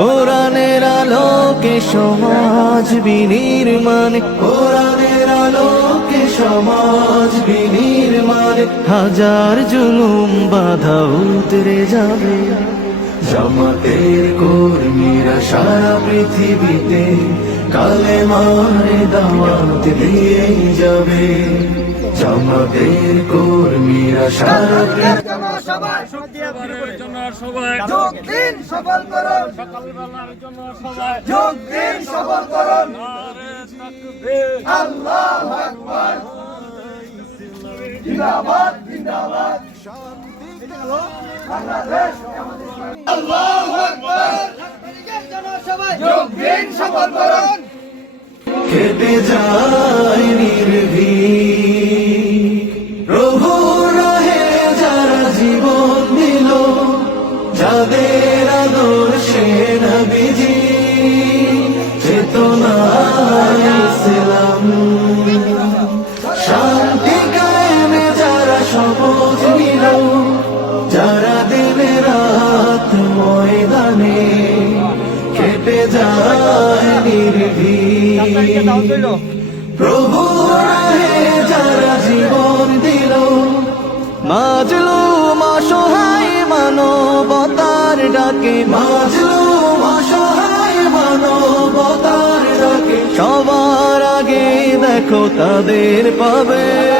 কোরআনের আলোকে সমাজ বিনির্মাণ কোরআনের আলোকে সমাজ বিনির্মাণ। হাজার জুলুম বাধা উতরে যাবে। জামাতের কর্মীরা সারা পৃথিবীতে কালে মারে দাওয়াত দিয়ে যাবে। জামাতের কর্মীরা সারা সবাই সবাই সবাই বাংলাদেশ আল্লাহ আকবার যোগ দিন সফল করুন কেটে প্রভু যারা জীবন দিল মাজলু অসহায় মানবতার ডাকে। মাজলু অসহায় মানবতার ডাকে। সবার আগে দেখো তাদের পাবে।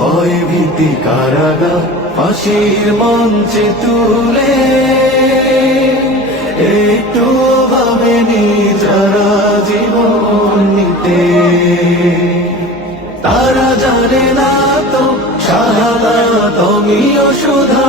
ভয় ভীতি কারাগা ফাঁসির মঞ্চে তুলে। একটু ভাবেনি যারা জীবন নিতে। তারা জানে না তো সাহানা তুমিও সুধা।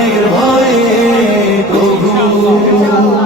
Oh.